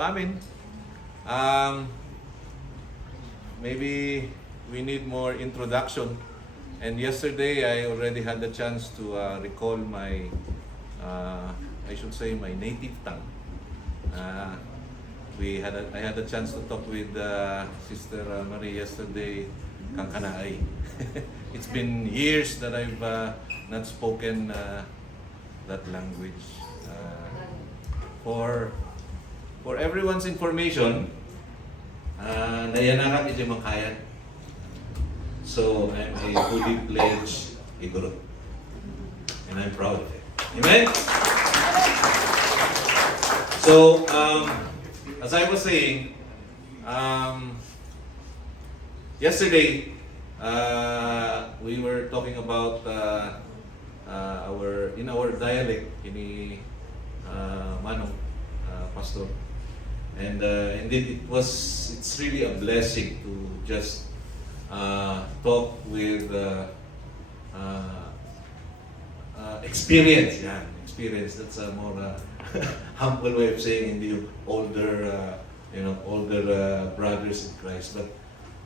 Amin. Um, Maybe we need more introduction. And yesterday, I already had the chance to recall my, I should say, my native tongue. Uh, I had a chance to talk with Sister Marie yesterday, Kangkanaay. It's been years that I've not spoken that language. For everyone's information, nayanaka iti mangkayan. So I'm a fully pledged Igorot. And I'm proud of it. Amen? So, as I was saying, yesterday, we were talking about in our dialect, ini Manong, Pastor. And indeed, it's really a blessing to just talk with experience. Yeah, experience. That's a more humble way of saying in the older, older brothers in Christ. But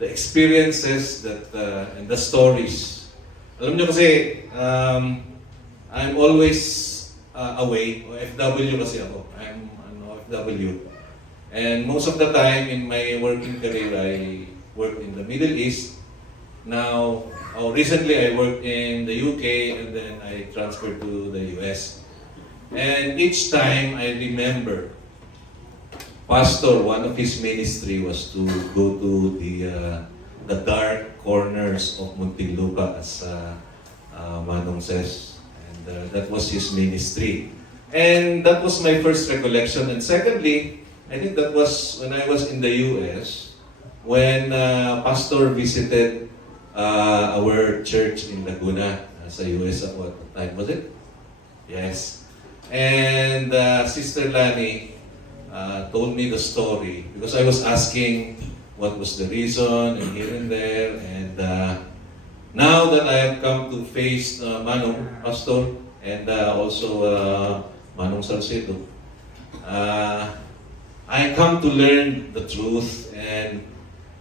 the experiences that and the stories. Alam niyo kasi, I'm always away. OFW kasi ako. I'm an OFW. And most of the time in my working career, I worked in the Middle East. Now, recently I worked in the UK and then I transferred to the US. And each time I remember, Pastor, one of his ministry was to go to the dark corners of Muntinlupa, as Manong says. And that was his ministry. And that was my first recollection. And secondly, I think that was when I was in the US, when Pastor visited our church in Laguna, sa US at what time was it? Yes. And Sister Lani told me the story because I was asking what was the reason and here and there. And now that I have come to face Manong, Pastor, and also Manong Salcedo, I come to learn the truth. And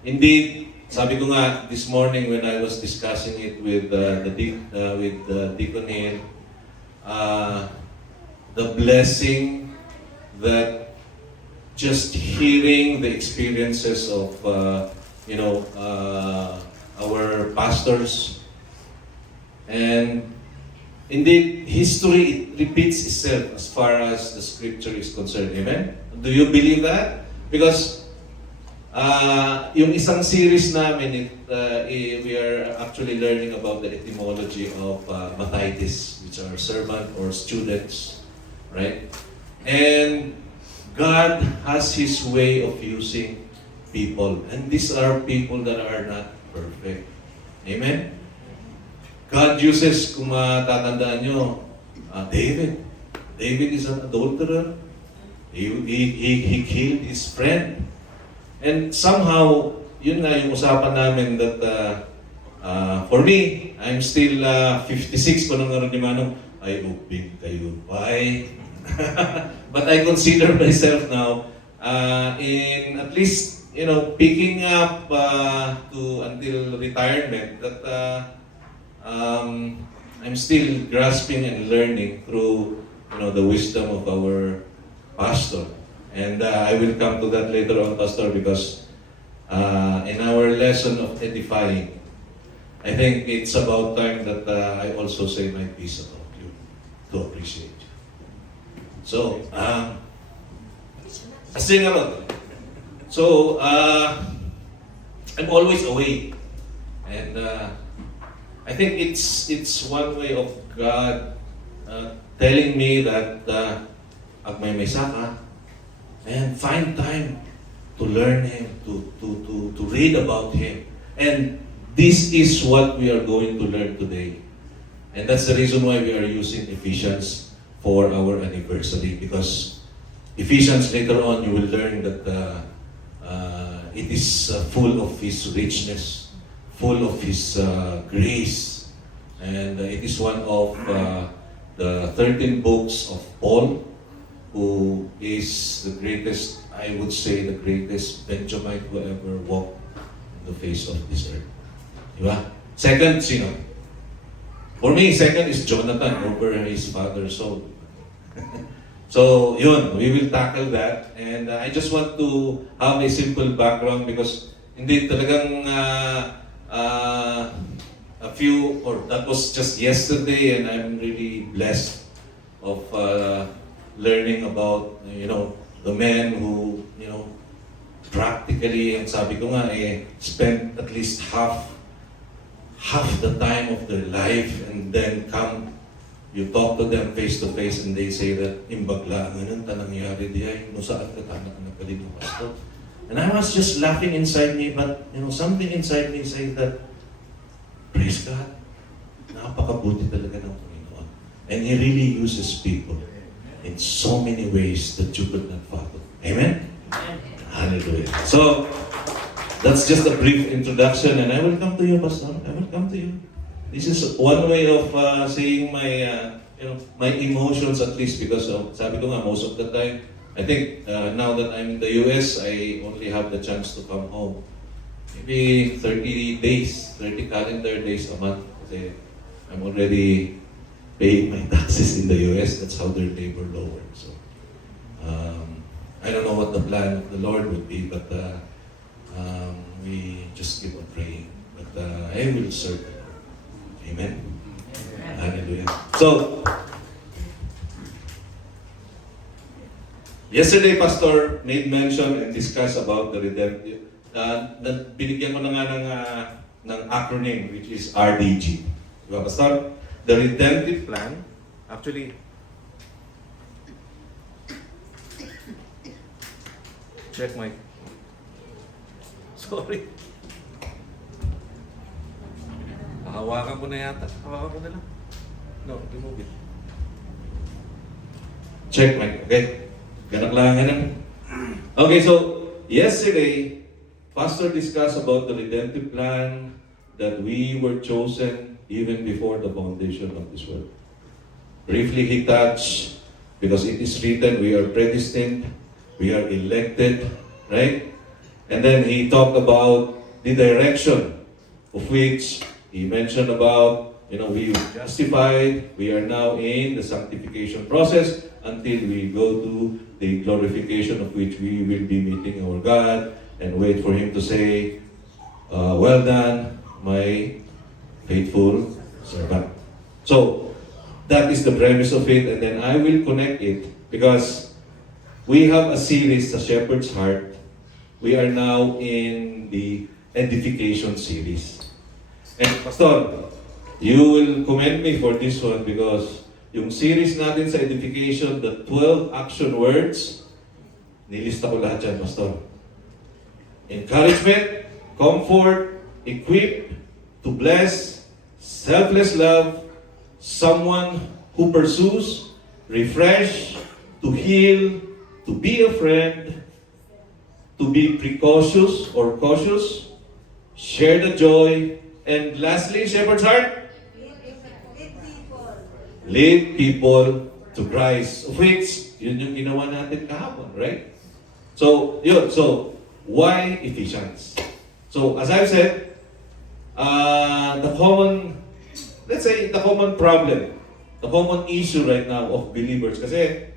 indeed, sabi ko nga this morning when I was discussing it with Deacon Hill, the blessing that just hearing the experiences of our pastors, and indeed history, it repeats itself as far as the scripture is concerned. Amen? Do you believe that? Because yung isang series namin, we are actually learning about the etymology of Mathaitis, which are servant or students, right? And God has His way of using people. And these are people that are not perfect. Amen? God uses, kung matatandaan nyo, David. David is an adulterer. He killed his friend. And somehow, yun nga yung usapan namin that for me, I'm still 56 pa nung naroon ni Manong, ay uping kayo. Why? But I consider myself now in at least, picking up until retirement that I'm still grasping and learning through the wisdom of our pastor. And I will come to that later on, Pastor, because in our lesson of edifying, I think it's about time that I also say my piece about you, to appreciate you. So, sing about it. So, I'm always away. And I think it's one way of God telling me that pag may saka, and find time to learn Him, to read about Him. And this is what we are going to learn today. And that's the reason why we are using Ephesians for our anniversary, because Ephesians, later on, you will learn that it is full of His richness, full of His grace. And it is one of the 13 books of Paul, who is the greatest I would say, the greatest Benjamite who ever walked the face of this earth. Diba? Second, sino? For me, second is Jonathan over his father Saul. So, yun, we will tackle that. And I just want to have a simple background because hindi talagang a few, or that was just yesterday, and I'm really blessed of learning about, the men who, practically, and sabi ko nga, spent at least half the time of their life, and then you talk to them face to face, and they say that, imbagla, ganun ta nangyari diya, no saan ka tanak na palino pastor. And I was just laughing inside me, but, something inside me says that, praise God, napakabuti talaga ng Panginoon. And He really uses people in so many ways that you could not fathom. Amen? Hallelujah. So, that's just a brief introduction, and I will come to you, Pastor. I will come to you. This is one way of saying my emotions, at least, because sabi ko nga, most of the time, I think now that I'm in the US, I only have the chance to come home. Maybe 30 days, 30 calendar days a month. Kasi I'm already paying my taxes in the US. That's how their labor law works. So, I don't know what the plan of the Lord would be, but we just keep on praying. But I will serve the Lord. Amen? Hallelujah. So, yesterday, Pastor made mention and discussed about the redemptive. Binigyan ko na nga ng acronym, which is RDG. Diba, Pastor? The redemptive plan, actually, check my, sorry. Hawakan ko na yata. Hawakan ko na lang. No, remove it. Check my, okay? Ganak lang, ganak. Okay, so, yesterday, Pastor discussed about the redemptive plan, that we were chosen even before the foundation of this world. Briefly, he touched, because it is written, we are predestined, we are elected, right? And then he talked about the direction of which he mentioned about, we were justified, we are now in the sanctification process until we go to the glorification of which we will be meeting our God and wait for Him to say, well done, my faithful servant. So, that is the premise of it, and then I will connect it because we have a series, The Shepherd's Heart. We are now in the edification series. And Pastor, you will commend me for this one because yung series natin sa edification, the 12 action words, nilista ko lahat yan, Pastor. Encouragement, comfort, equip, to bless, selfless love, someone who pursues, refresh, to heal, to be a friend, to be precautious or cautious, share the joy, and lastly, Shepherd's Heart, lead people to Christ, of which, yun yung ginawa natin kahapon, right? So, yun. So, why Ephesians? So, as I've said, the common problem, the common issue right now of believers, kasi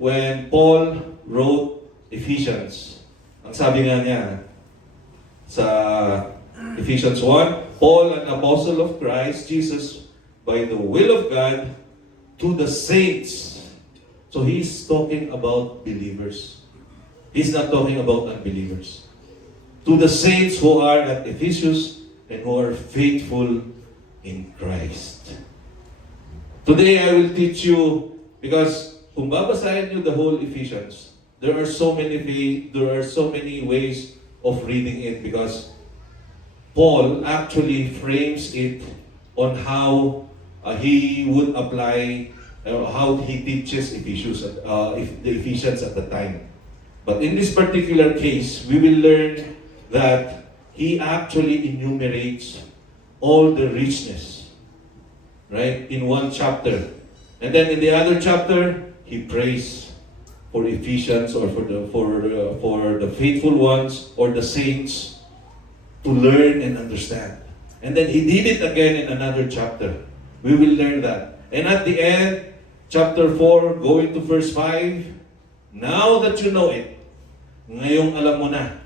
when Paul wrote Ephesians, ang sabi nga niya sa Ephesians 1, Paul, an apostle of Christ Jesus, by the will of God, to the saints. So he's talking about believers. He's not talking about unbelievers. To the saints who are at Ephesus and who are faithful in Christ. Today I will teach you, because kung babasahin niyo the whole Ephesians, there are so many ways of reading it, because Paul actually frames it on how he would apply, how he teaches the Ephesians at the time. But in this particular case, we will learn that he actually enumerates all the richness, right, in one chapter. And then in the other chapter, he prays for Ephesians or for the faithful ones or the saints to learn and understand. And then he did it again in another chapter. We will learn that. And at the end, chapter 4, going to verse 5, now that you know it, ngayong alam mo na,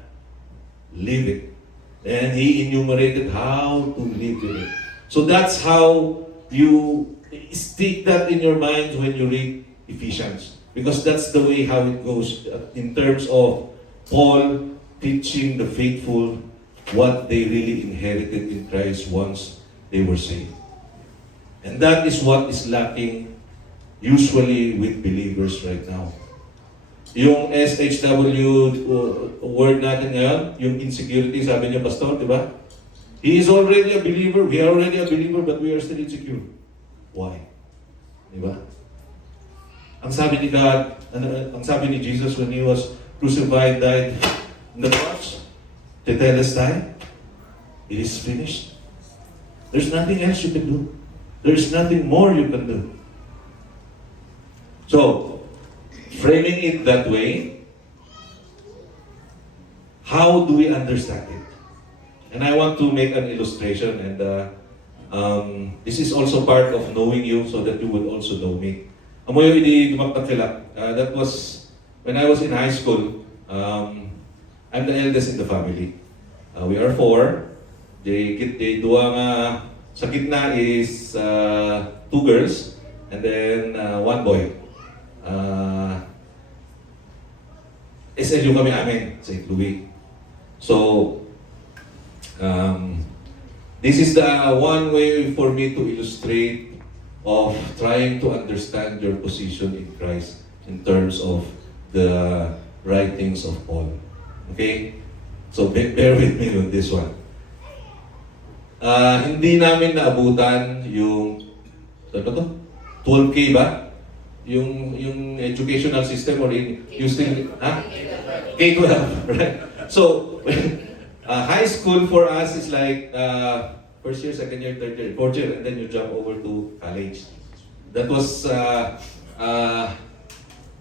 live it. And he enumerated how to live with it. So that's how you stick that in your minds when you read Ephesians. Because that's the way how it goes in terms of Paul teaching the faithful what they really inherited in Christ once they were saved. And that is what is lacking usually with believers right now. Yung SHW word natin ngayon, yung insecurity, sabi niyo, Pastor, di ba? He is already a believer, we are already a believer, but we are still insecure. Why? Di ba? Ang sabi ni God, ang sabi ni Jesus when He was crucified, died on the cross, Tetelestai, it is finished. There's nothing else you can do. There's nothing more you can do. So, framing it that way, how do we understand it? And I want to make an illustration, and this is also part of knowing you so that you would also know me. Amoy hindi dumagpakilap. That was when I was in high school. I'm the eldest in the family. We are 4. They dua nga sa gitna is 2 girls and then 1 boy. SLU kami amin, St. Louis. So, this is the one way for me to illustrate of trying to understand your position in Christ in terms of the writings of Paul. Okay? So, bear with me on this one. Hindi namin naabutan yung, ano to? 12K ba? Yung educational system or you still, ha? K-12, right? So, high school for us is like first year, second year, third year, fourth year, and then you jump over to college. That was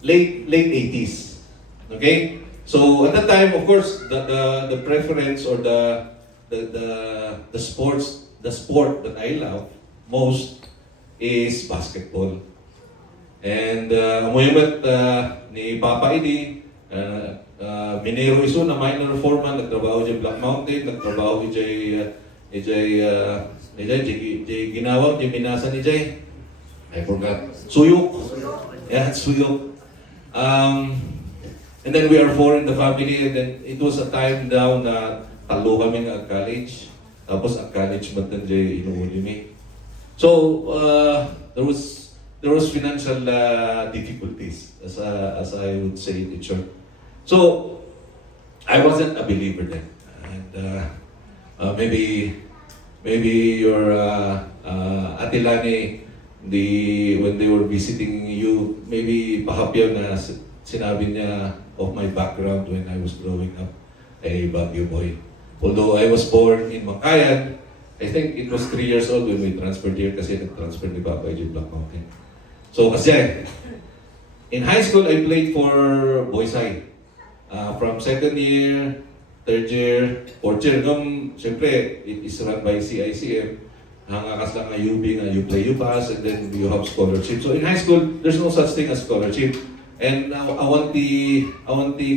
late 80s. Okay? So at that time, of course, the preference or the sport that I love most is basketball. And umuyamat ni Papa Edi, Minero Iso na minor foreman, nagtrabaho dyan Black Mountain, nagtrabaho ginawag, minasa ni Jay. I forgot. Suyok. Yeah, Suyok. And then we are 4 in the family, and then it was a time daw na talo kami ng college. Tapos ang college matan Jay inuuli mi. So, there was financial difficulties, as I would say in short. So, I wasn't a believer then, and maybe your Ate Lani, when they were visiting you, maybe pahapyaw na sinabi niya of my background when I was growing up, a Baguio boy. Although I was born in Mangkayan, I think it was 3 years old when we transferred here kasi nag-transfer ni Papa J. Black Mountain. So kasi, in high school, I played for Boys High. From second year, third year, fourth year, siyempre, it is run by CICM. Hangakas lang nga UB nga, you play, you pass, and then you have scholarship. So in high school, there's no such thing as scholarship. And I want the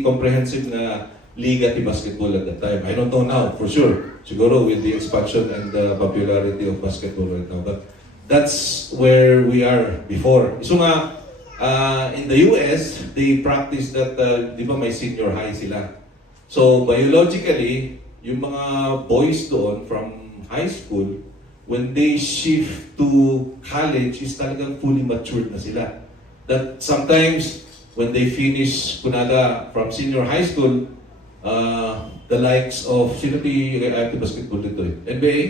comprehensive na liga ti basketball at that time. I don't know now, for sure. Siguro with the expansion and the popularity of basketball right now. But that's where we are before. So nga, in the US, they practice that, di ba may senior high sila. So biologically, yung mga boys doon from high school, when they shift to college, is talagang fully matured na sila. That sometimes, when they finish, kunada, from senior high school, the likes of, sino ti basketball dito eh? NBA?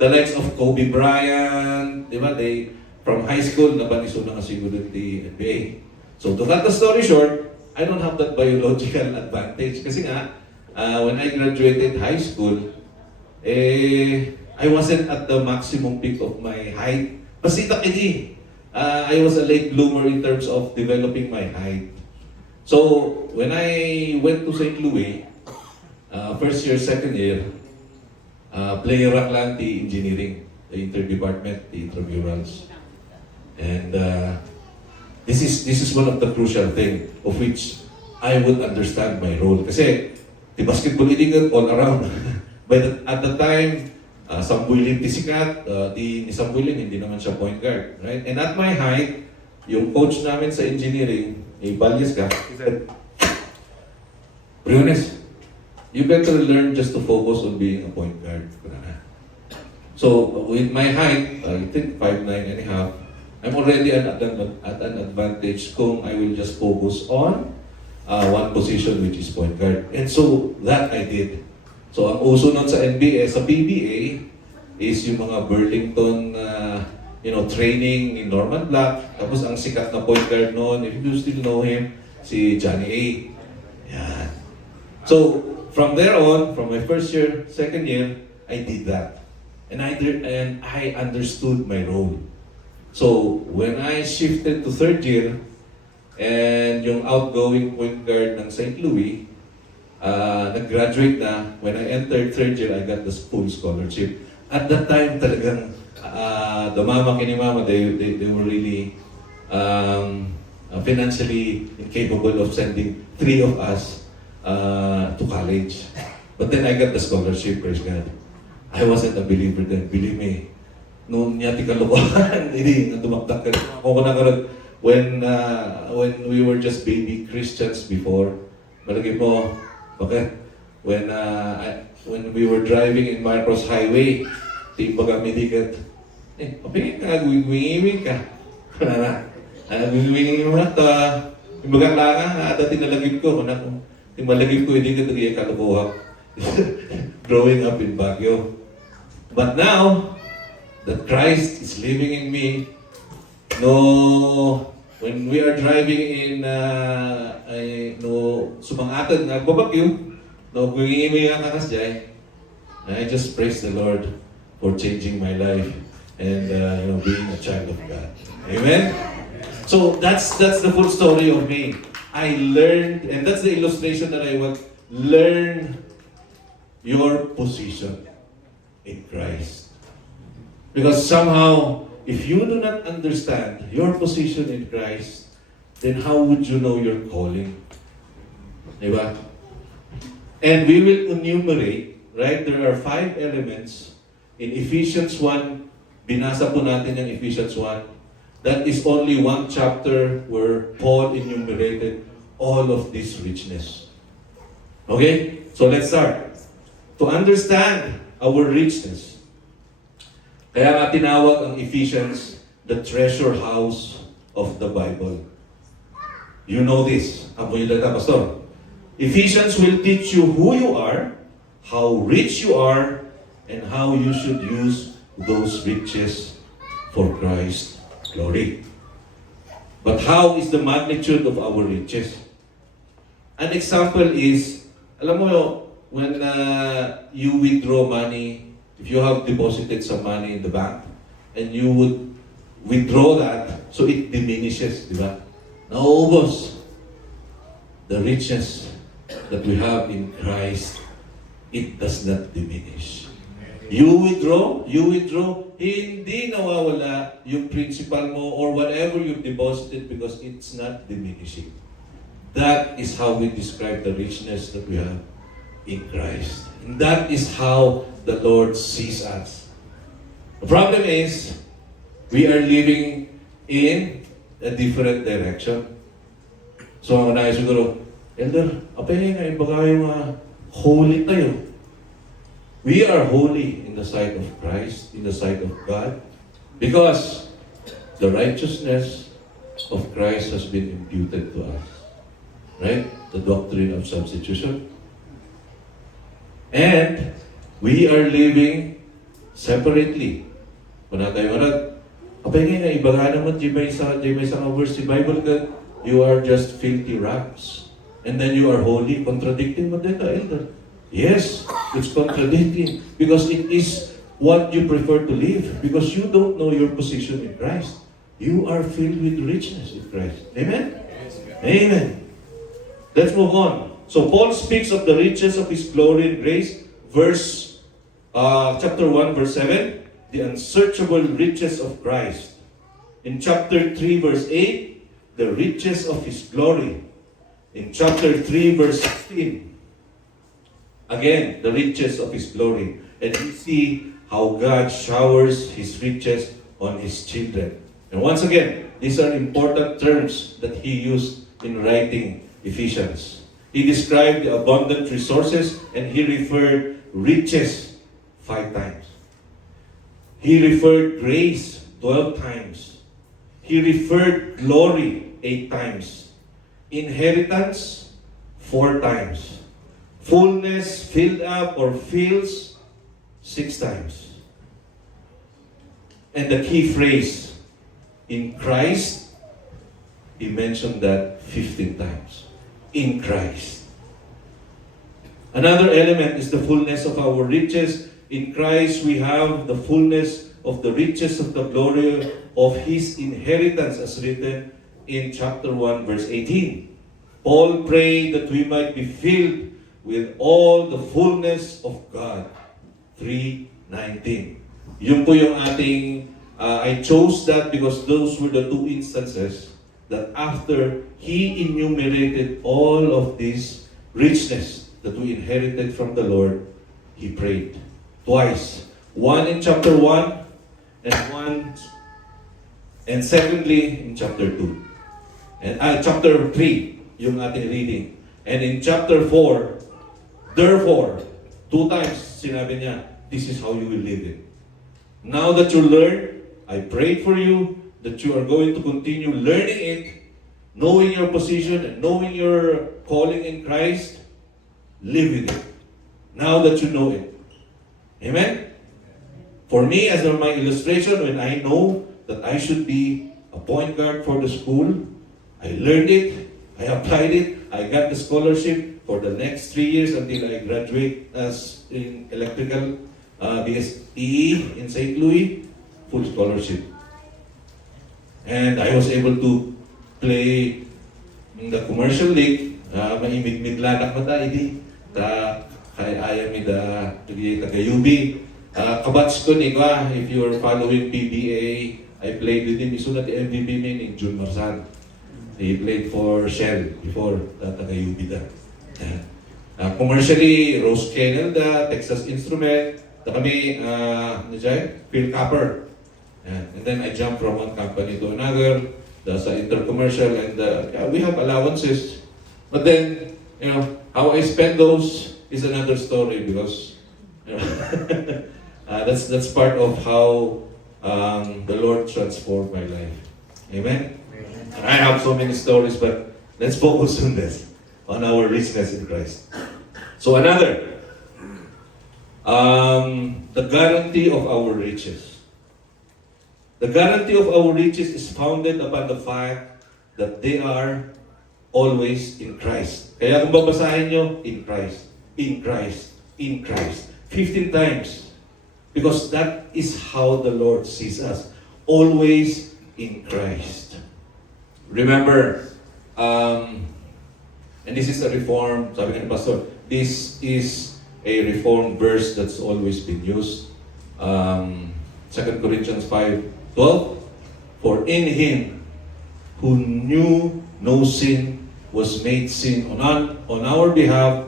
The likes of Kobe Bryant, di ba? They, from high school, nabaniso na nga siguro di NBA. So to cut the story short, I don't have that biological advantage. Kasi nga, when I graduated high school, I wasn't at the maximum peak of my height. Pasita kini. I was a late bloomer in terms of developing my height. So, when I went to St. Louis, first year, second year, player Atlante Engineering, the interdepartment, the intramurals. And this is one of the crucial thing of which I would understand my role. Kasi, the basketball iligan all around. But at the time, Sambuilin tisikat, ni Sambuilin hindi naman siya point guard, right? And at my height, yung coach namin sa engineering, Balyas ka, he said, Briones, you better learn just to focus on being a point guard. So, with my height, I think 5'9" and a half, I'm already at an advantage kung I will just focus on one position, which is point guard. And so, that I did. So, ang uso nun sa NBA, sa PBA, is yung mga Burlington, training ni Norman Black. Tapos, ang sikat na point guard noon, if you still know him, si Johnny A. Yan. So, from there on, from my first year, second year, I did that. And I understood my role. So, when I shifted to third year, and yung outgoing point guard ng St. Louis, nag-graduate na. When I entered third year, I got the full scholarship. At that time, talagang the mama kini mama, they were really financially incapable of sending 3 of us to college. But then I got the scholarship, praise God. I wasn't a believer then, believe me. Noon niya ti kalokohan, hindi nga dumaktak ka. Ako na when we were just baby Christians before, malagay mo, bakit? When we were driving in Marcos Highway, timbaga medikat, mapingin ka, guwing ka. Guwing mo na ito, timbaga lang dati nalagip ko, malagip ko, hindi ka ito kalokohan. Growing up in Baguio. But now, that Christ is living in me, when we are driving in sumangatag na babagyo, gungingimi nga kakasjay, I just praise the Lord for changing my life and being a child of God. Amen? So that's the full story of me. I learned, and that's the illustration that I want, learn your position in Christ. Because somehow, if you do not understand your position in Christ, then how would you know your calling? Diba? And we will enumerate, right? There are 5 elements in Ephesians 1. Binasa po natin yung Ephesians 1. That is only one chapter where Paul enumerated all of this richness. Okay? So let's start. To understand our richness, kaya nga tinawag ang Ephesians the treasure house of the Bible. You know this. Apo yung data, Pastor. Ephesians will teach you who you are, how rich you are, and how you should use those riches for Christ's glory. But how is the magnitude of our riches? An example is, alam mo, when you withdraw money, if you have deposited some money in the bank, and you would withdraw that, so it diminishes, di ba? Nauubos. The riches that we have in Christ, it does not diminish. You withdraw, hindi nawawala yung principal mo or whatever you've deposited because it's not diminishing. That is how we describe the richness that we have in Christ. And that is how the Lord sees us. The problem is, we are living in a different direction. So, ako na siguro, Elder, apay nga, ibaga yung holy tayo. We are holy in the sight of Christ, in the sight of God, because the righteousness of Christ has been imputed to us. Right? The doctrine of substitution. And we are living separately. Kung na tayo marag, apay nga, ibaga naman, di may sa verse si Bible God, you are just filthy rags. And then you are holy, contradicting mo dito, Elder. Yes, it's contradicting because it is what you prefer to live because you don't know your position in Christ. You are filled with richness in Christ. Amen? Amen. Let's move on. So Paul speaks of the riches of his glory and grace. Chapter 1, verse 7. The unsearchable riches of Christ. In chapter 3, verse 8. The riches of his glory. In chapter 3, verse 16. Again, the riches of his glory. And we see how God showers his riches on his children. And once again, these are important terms that he used in writing Ephesians. He described the abundant resources and he referred riches 5 times. He referred grace 12 times. He referred glory 8 times. Inheritance 4 times. Fullness, filled up or fills 6 times. And the key phrase, in Christ, he mentioned that 15 times. In Christ. Another element is the fullness of our riches. In Christ, we have the fullness of the riches of the glory of his inheritance, as written in chapter 1, verse 18. Paul prayed that we might be filled with all the fullness of God. 3:19. Yun po yung ating, I chose that because those were the 2 instances that after he enumerated all of this richness that we inherited from the Lord, he prayed twice. One in chapter 1 and secondly in chapter 2. And chapter 3, yung ating reading. And in chapter 4, therefore, 2 times sinabi niya, this is how you will live it. Now that you learn, I prayed for you that you are going to continue learning it, knowing your position and knowing your calling in Christ, live with it. Now that you know it. Amen? For me, as my illustration, when I know that I should be a point guard for the school, I learned it, I applied it, I got the scholarship for the next 3 years until I graduate as in electrical BSE in St. Louis, full scholarship. And I was able to play in the commercial league, maimig-midlanak mata, hindi, kaya mi da taga-UB. Kabats ko ni ka, if you are following PBA, I played with him, isunod the MVP min in June Marsan. He played for Shell before, taga-UB da. Commercially, Rose Kennel da, Texas Instrument, da kami, Phil Capper. And then I jumped from one company to another, sa intercommercial, and we have allowances. But then, how I spend those is another story because that's part of how the Lord transformed my life. Amen? I have so many stories, but let's focus on this, on our richness in Christ. So another, the guarantee of our riches. The guarantee of our riches is founded upon the fact that they are always in Christ. Kaya kung babasahin nyo, in Christ, in Christ, in Christ. 15 times. Because that is how the Lord sees us. Always in Christ. Remember, and this is a reform, sabi ni Pastor, this is a reform verse that's always been used. 2 Corinthians 5:12, for in him who knew no sin was made sin on our behalf,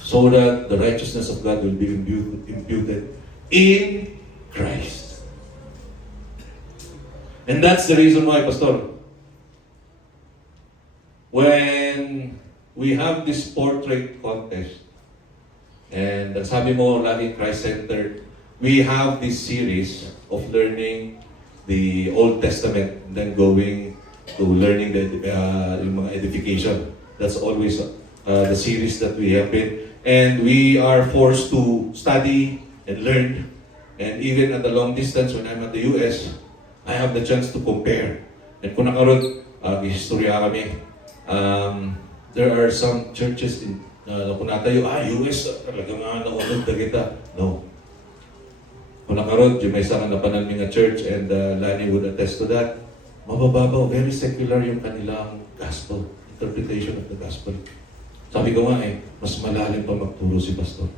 so that the righteousness of God will be imputed in Christ. And that's the reason why, Pastor, when we have this portrait contest, and sabi mo, laging Christ-centered, we have this series of learning the Old Testament and then going to learning the yung mga edification. That's always the series that we have been. And we are forced to study and learn. And even at the long distance, when I'm at the US, I have the chance to compare. And kung nakarod, historia kami, there are some churches in kung natayo, US, talaga nga naunod na kita. No. Kung nakarod, yung may isang napanan mga church, and Lani would attest to that. mabababaw, very secular yung kanilang gospel, interpretation of the gospel. Sabi ko nga mas malalim pa magturo si pastor.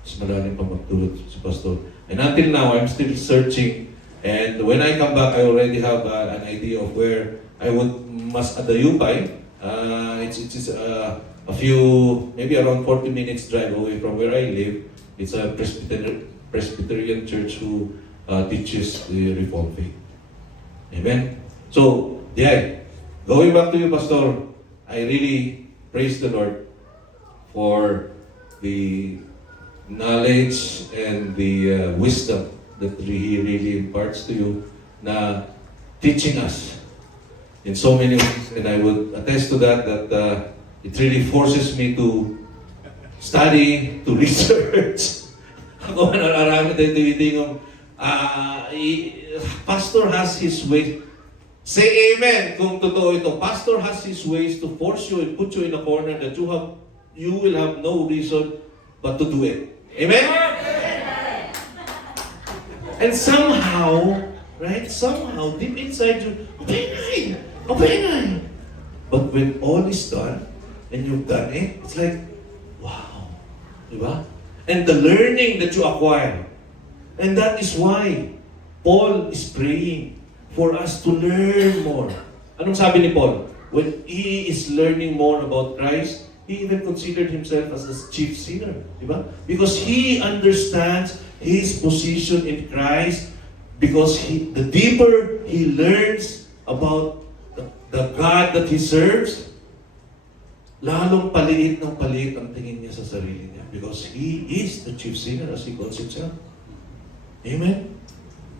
Mas malalim pa magturo si pastor. And until now, I'm still searching. And when I come back, I already have an idea of where I would mas adayupay. It's a few, maybe around 40 minutes drive away from where I live. It's a Presbyterian church who teaches the Reformed faith. Amen? So, yeah, going back to you, Pastor, I really praise the Lord for the knowledge and the wisdom that He really imparts to you na teaching us in so many ways. And I would attest to that it really forces me to study, to research. Ako nararami dito yung pastor has his way. Say amen kung totoo ito. Pastor has his ways to force you and put you in a corner that you will have no reason but to do it. Amen? And somehow, right? Somehow, deep inside you, okay. But when all is done, and you've done it, it's like, wow. Diba? And the learning that you acquire. And that is why Paul is praying for us to learn more. Anong sabi ni Paul? When he is learning more about Christ, he even considered himself as a chief sinner. Diba? Because he understands his position in Christ, because the deeper he learns about the God that he serves, lalong paliit ng paliit ang tingin niya sa sarili niya, because he is the chief sinner as he calls himself. Amen?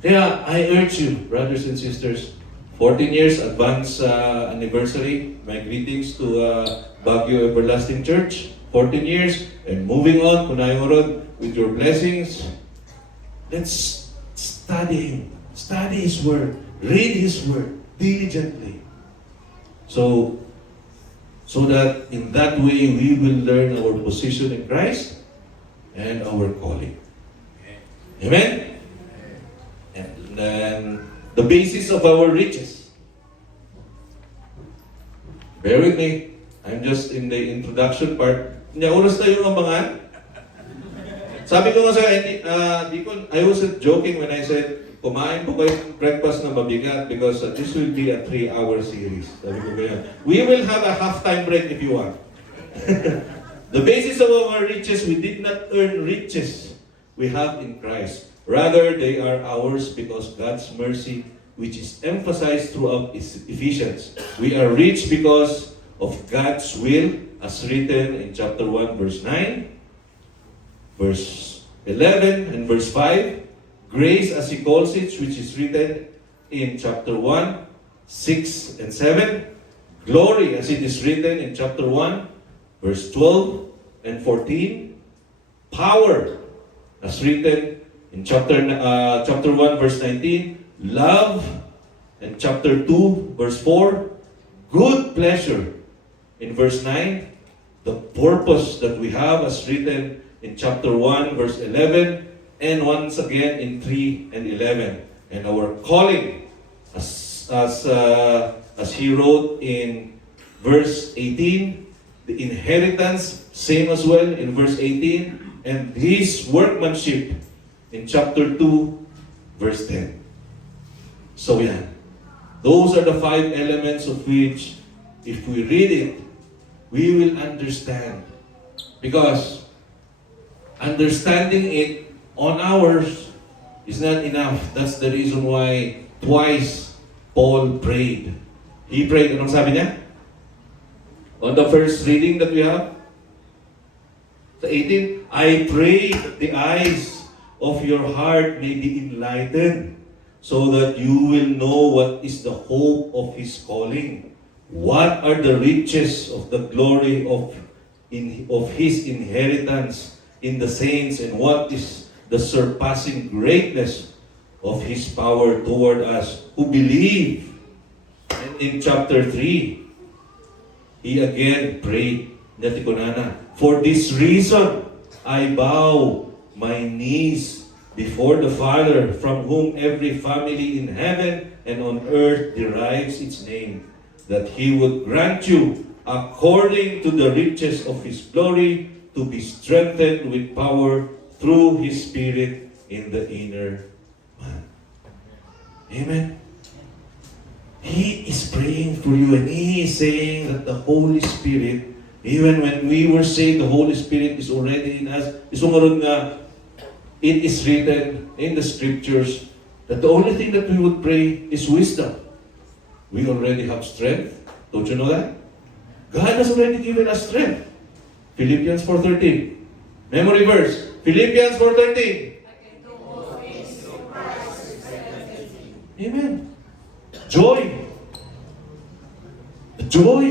Kaya I urge you, brothers and sisters, 14 years advance anniversary. My greetings to Baguio Everlasting Church. 14 years and moving on, Kunayo Road, with your blessings. Let's study Him. Study His Word. Read His Word diligently. So that in that way we will learn our position in Christ and our calling. Amen? And then the basis of our riches. Bear with me. I'm just in the introduction part. Oras na yung abangan. Sabi ko nga sa I wasn't joking when I said, kumain po kayo ng breakfast na mabigat because this will be a 3-hour series. Sabi ko ganyan. We will have a halftime break if you want. The basis of our riches, we did not earn riches we have in Christ. Rather, they are ours because God's mercy, which is emphasized throughout Ephesians. We are rich because of God's will, as written in chapter 1, verse 9, verse 11, and verse 5. Grace, as he calls it, which is written in chapter 1, 6, and 7. Glory, as it is written in chapter 1, verse 12 and 14. Power, as written in chapter 1, verse 19. Love, in chapter 2, verse 4. Good pleasure, in verse 9. The purpose that we have, as written in chapter 1, verse 11. And once again in 3 and 11. And our calling, as he wrote in verse 18, the inheritance, same as well in verse 18, and his workmanship in chapter 2, verse 10. So yeah, those are the 5 elements of which, if we read it, we will understand. Because understanding it on ours is not enough. That's the reason why twice Paul prayed. He prayed, anong sabi niya? On the first reading that we have, sa 18, I pray that the eyes of your heart may be enlightened, so that you will know what is the hope of His calling. What are the riches of the glory of His inheritance in the saints, and what is the surpassing greatness of His power toward us who believe. And in chapter 3, he again prayed, for this reason, I bow my knees before the Father, from whom every family in heaven and on earth derives its name, that he would grant you, according to the riches of his glory, to be strengthened with power through his Spirit in the inner man. Amen. He is praying for you, and he is saying that the Holy Spirit, even when we were saved, the Holy Spirit is already in us. Isungarod nga, it is written in the scriptures that the only thing that we would pray is wisdom. We already have strength. Don't you know that? God has already given us strength. Philippians 4:13. Memory verse. Philippians 4:13. Amen. Joy. Joy.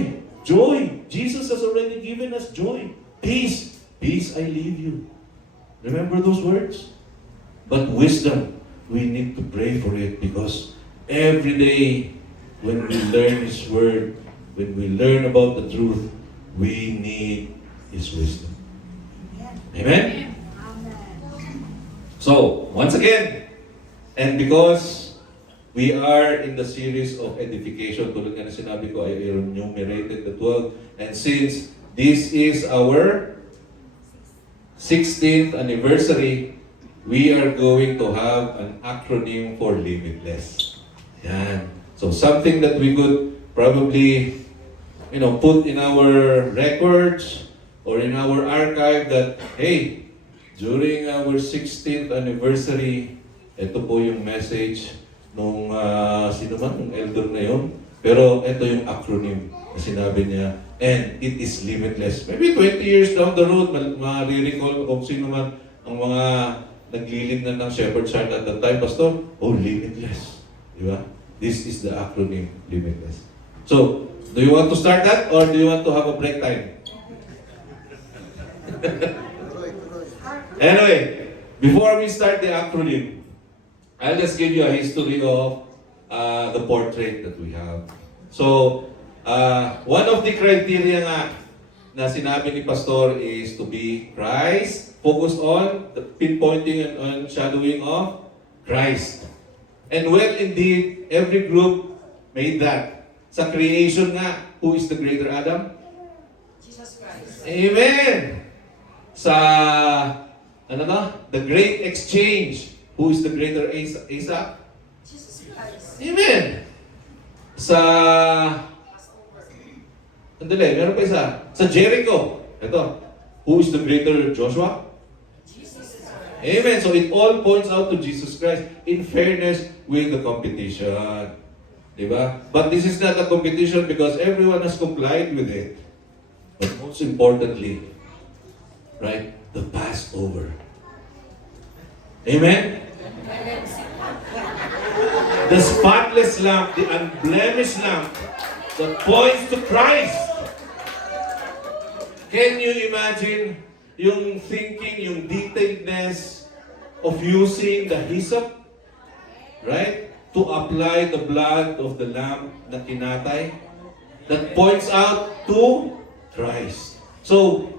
Joy. Jesus has already given us joy. Peace. Peace I leave you. Remember those words? But wisdom, we need to pray for it, because every day when we learn His Word, when we learn about the truth, we need His wisdom. Amen? So, once again, and because we are in the series of edification, tulad nga na sinabi ko, I enumerated the 12, and since this is our 16th anniversary, we are going to have an acronym for Limitless. Yan. So something that we could probably, put in our records or in our archive that, hey, during our 16th anniversary, ito po yung message nung sino man, yung elder na yun. Pero ito yung acronym na sinabi niya, and it is limitless. Maybe 20 years down the road, ma-recall kung sino man ang mga naglilid na ng Shepherd's Heart at that time, Pastor, limitless. Di ba? This is the acronym, limitless. So, do you want to start that or do you want to have a break time? Anyway, before we start the acronym, I'll just give you a history of the portrait that we have. So, one of the criteria nga na sinabi ni Pastor is to be Christ, focus on the pinpointing and on shadowing of Christ. And well, indeed, every group made that. Sa creation nga, who is the greater Adam? Jesus Christ. Amen! Sa, the great exchange, who is the greater Isaac? Jesus Christ. Amen! Sa, sandali, meron pa isa. Sa Jericho, ito, who is the greater Joshua? Jesus Christ. Amen. So it all points out to Jesus Christ in fairness with the competition. Diba? But this is not a competition because everyone has complied with it. But most importantly, right, the Passover. Amen? The spotless lamb, the unblemished lamb that points to Christ. Can you imagine yung thinking, yung detailedness of using the hyssop, right, to apply the blood of the lamb na kinatay that points out to Christ. So,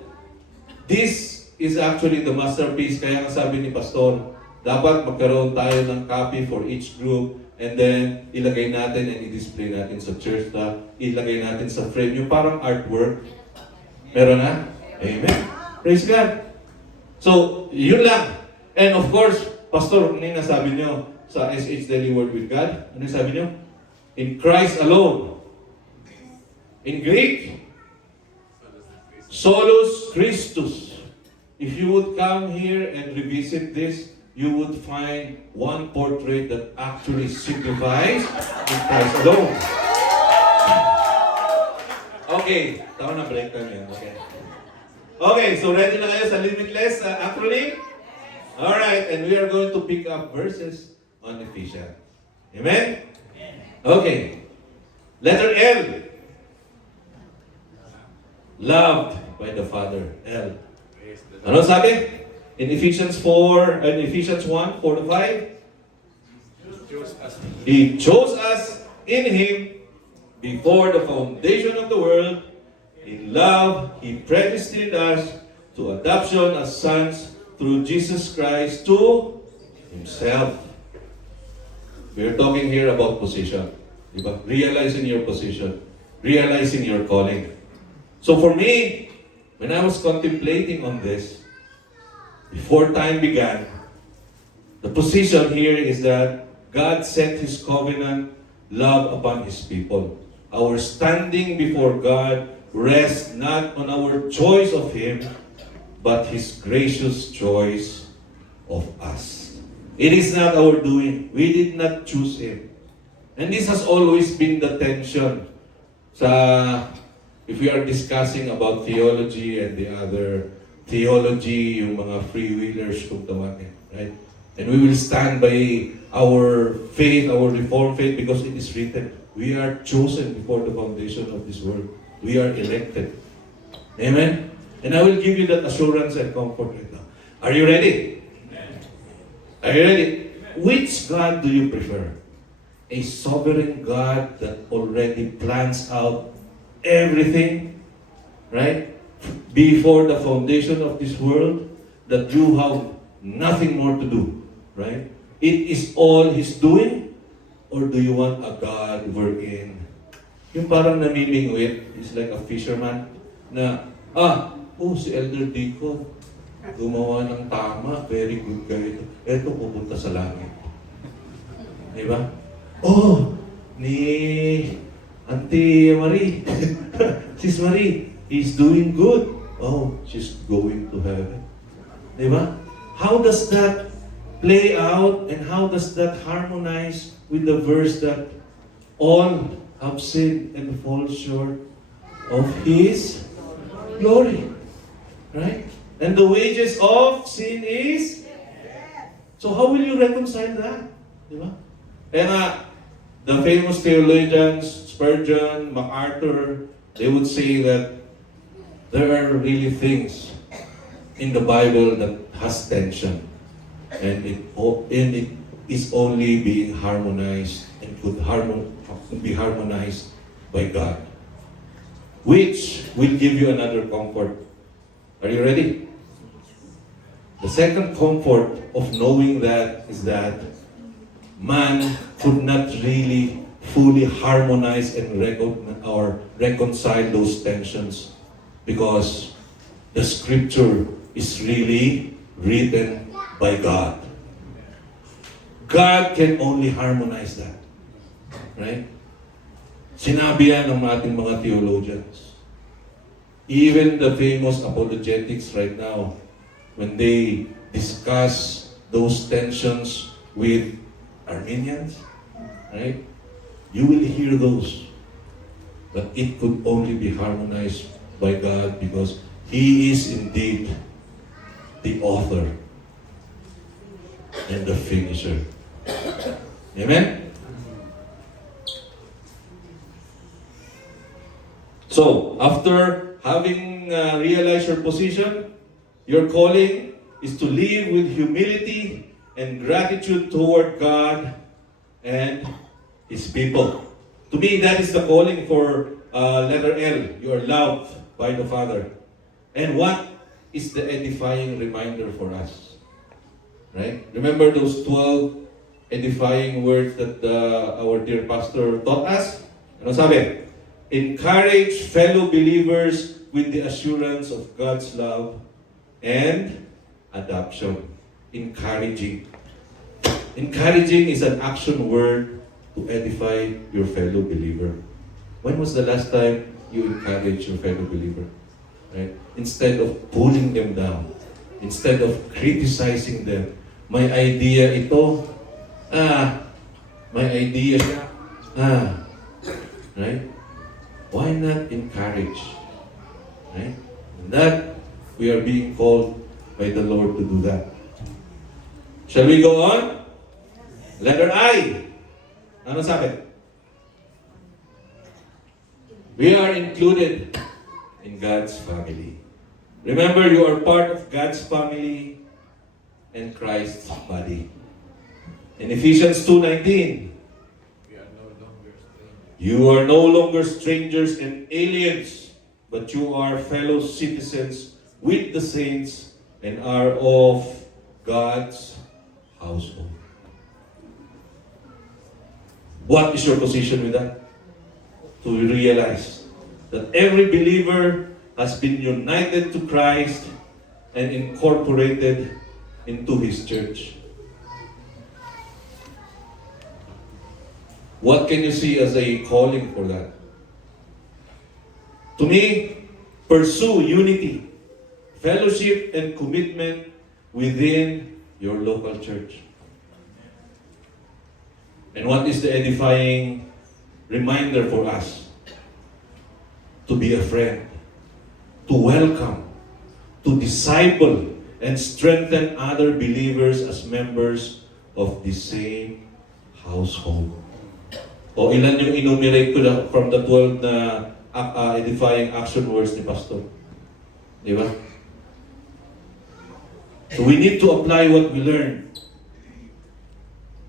this is actually the masterpiece. Kaya nga sabi ni Pastor, dapat magkaroon tayo ng copy for each group and then ilagay natin and i-display natin sa church na ilagay natin sa frame. Yung parang artwork. Meron na? Amen. Praise God. So, yun lang. And of course, Pastor, ano yung nasabi nyo sa SH Daily Word with God? Ano yung sabi nyo? In Christ alone. In Greek, Solus Christus. If you would come here and revisit this, you would find one portrait that actually signifies in Christ alone. Okay, tama na, break time yan. Okay, so ready na kayo sa Limitless acronym? Alright, and we are going to pick up verses on Ephesians. Amen? Okay. Letter L. Loved by the Father. L. Ano sabi? In Ephesians 4, and Ephesians 1, 4 to 5. He chose us in Him before the foundation of the world. In love, He predestined us to adoption as sons through Jesus Christ to Himself. We're talking here about position. Diba? Realizing your position. Realizing your calling. So for me, when I was contemplating on this, before time began, the position here is that God set His covenant love upon His people. Our standing before God rests not on our choice of Him, but His gracious choice of us. It is not our doing. We did not choose Him. And this has always been the tension if we are discussing about theology and the other theology, yung mga freewheelers kung tawagin, right? And we will stand by our faith, our Reformed faith, because it is written, we are chosen before the foundation of this world. We are elected. Amen? And I will give you that assurance and comfort right now. Are you ready? Are you ready? Which God do you prefer? A sovereign God that already plans out everything, right? Before the foundation of this world, that you have nothing more to do, right? It is all His doing, or do you want a God wherein yung parang namimingwit is like a fisherman na, si Elder Dico, gumawa ng tama, very good guy ito. Ito pupunta sa langit. Diba? Ni Auntie Marie, Sis Marie, he's doing good. She's going to heaven. Diba? How does that play out and how does that harmonize with the verse that all have sinned and fall short of His glory? Right? And the wages of sin is death. So how will you reconcile that? Diba? And the famous theologians, Spurgeon, MacArthur, they would say that there are really things in the Bible that has tension. And it is only being harmonized and could be harmonized by God. Which will give you another comfort. Are you ready? The second comfort of knowing that is that man could not really fully harmonize and reconcile those tensions because the scripture is really written by God. God can only harmonize that. Right? Sinabi yan ng ating mga theologians. Even the famous apologetics right now, when they discuss those tensions with Armenians, right? You will hear those. But it could only be harmonized by God because He is indeed the author and the finisher. Amen? So, after having realized your position, your calling is to live with humility and gratitude toward God and His people. To me, that is the calling for letter L. You are loved by the Father. And what is the edifying reminder for us? Right? Remember those 12 edifying words that our dear pastor taught us? Ano sabi? Encourage fellow believers with the assurance of God's love and adoption. Encouraging. Encouraging is an action word to edify your fellow believer. When was the last time you encouraged your fellow believer? Right? Instead of pulling them down, instead of criticizing them, may idea ito, may idea siya, right? Why not encourage? Right? And that, we are being called by the Lord to do that. Shall we go on? Letter I. Ano sabi? We are included in God's family. Remember, you are part of God's family and Christ's body. In Ephesians 2:19, you are no longer strangers and aliens, but you are fellow citizens with the saints and are of God's household. What is your position with that? To realize that every believer has been united to Christ and incorporated into His church. What can you see as a calling for that? To me, pursue unity, fellowship, and commitment within your local church. And what is the edifying reminder for us? To be a friend, to welcome, to disciple, and strengthen other believers as members of the same household. O ilan yung enumerate ko na from the 12 na edifying action words ni Pastor? Di ba? So we need to apply what we learn.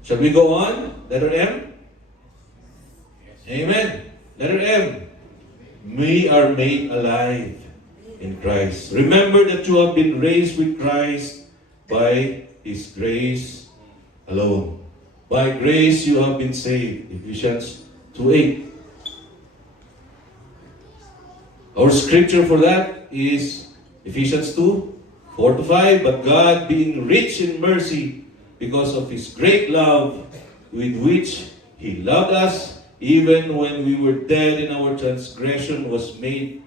Shall we go on? Letter M? Amen. Letter M. We are made alive in Christ. Remember that you have been raised with Christ by His grace alone. By grace you have been saved. Ephesians 2:8. Our scripture for that is Ephesians 2:4-5. But God, being rich in mercy, because of His great love with which He loved us, even when we were dead in our transgression, was made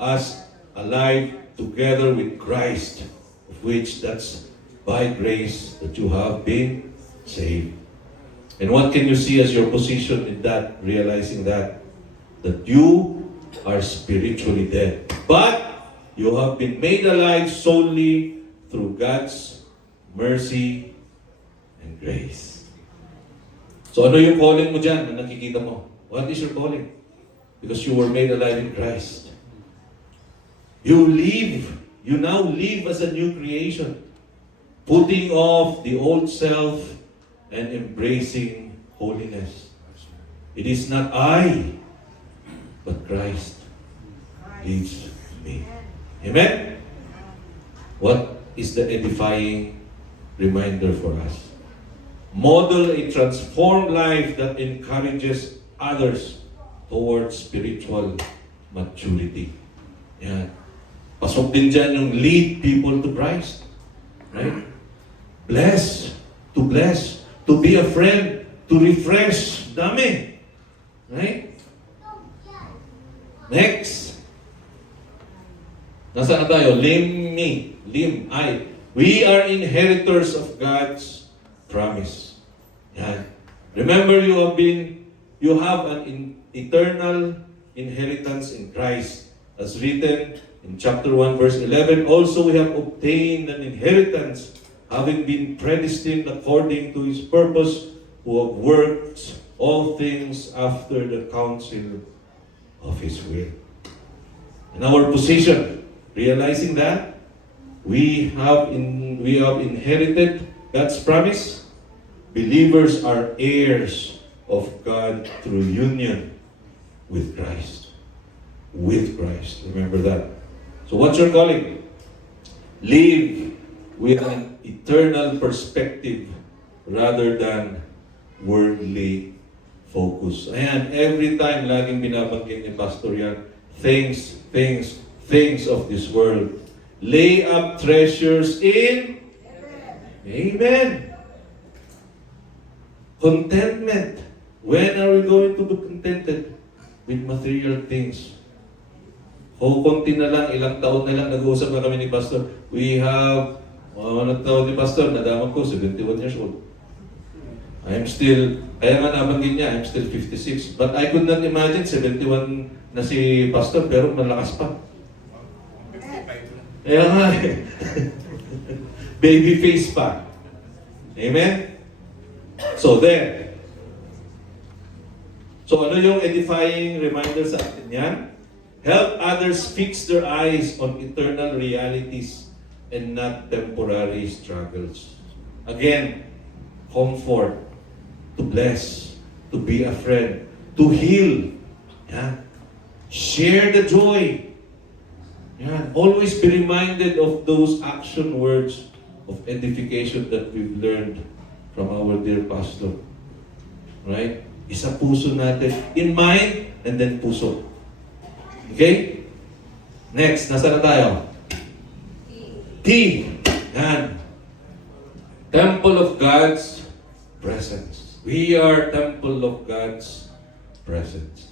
us alive together with Christ, of which that's by grace that you have been saved. And what can you see as your position in that, realizing that you are spiritually dead, but you have been made alive solely through God's mercy and grace. So ano yung calling mo dyan na nakikita mo? What is your calling? Because you were made alive in Christ. You now live as a new creation, putting off the old self and embracing holiness. It is not I, but Christ lives in me. Amen? What is the edifying reminder for us? Model a transformed life that encourages others towards spiritual maturity. Yan. Pasok din dyan yung lead people to Christ. Right? Bless, to be a friend, to refresh. Dami. Right? Next. Nasaan na tayo? I. We are inheritors of God's promise. Yan. Remember, you have an eternal inheritance in Christ. As written in chapter 1, verse 11, also we have obtained an inheritance, having been predestined according to His purpose, who have worked all things after the counsel of His will. And our position, realizing that we have inherited God's promise. Believers are heirs of God through union with Christ. With Christ. Remember that. So what's your calling? Live with an eternal perspective rather than worldly focus. Ayan, every time laging binabanggit ni Pastor yan, things of this world. Lay up treasures in Amen. Contentment. When are we going to be contented with material things? Konti na lang, ilang taon na lang, nag-uusap na kami ni Pastor. We have, anong taon ni Pastor, nadaman ko, 71 years old. I'm still, kaya nga nabanggit niya, I'm still 56. But I could not imagine 71 na si Pastor, pero malakas pa. Kaya nga eh. Baby face pa. Amen? So there. So ano yung edifying reminder sa atin yan? Help others fix their eyes on eternal realities and not temporary struggles. Again, comfort, to bless, to be a friend, to heal. Yeah. Share the joy. Yeah. Always be reminded of those action words of edification that we've learned from our dear pastor. Right? Isa puso natin. In mind, and then puso. Okay? Next, nasa na tayo? T. Yan. Temple of God's presence. We are temple of God's presence.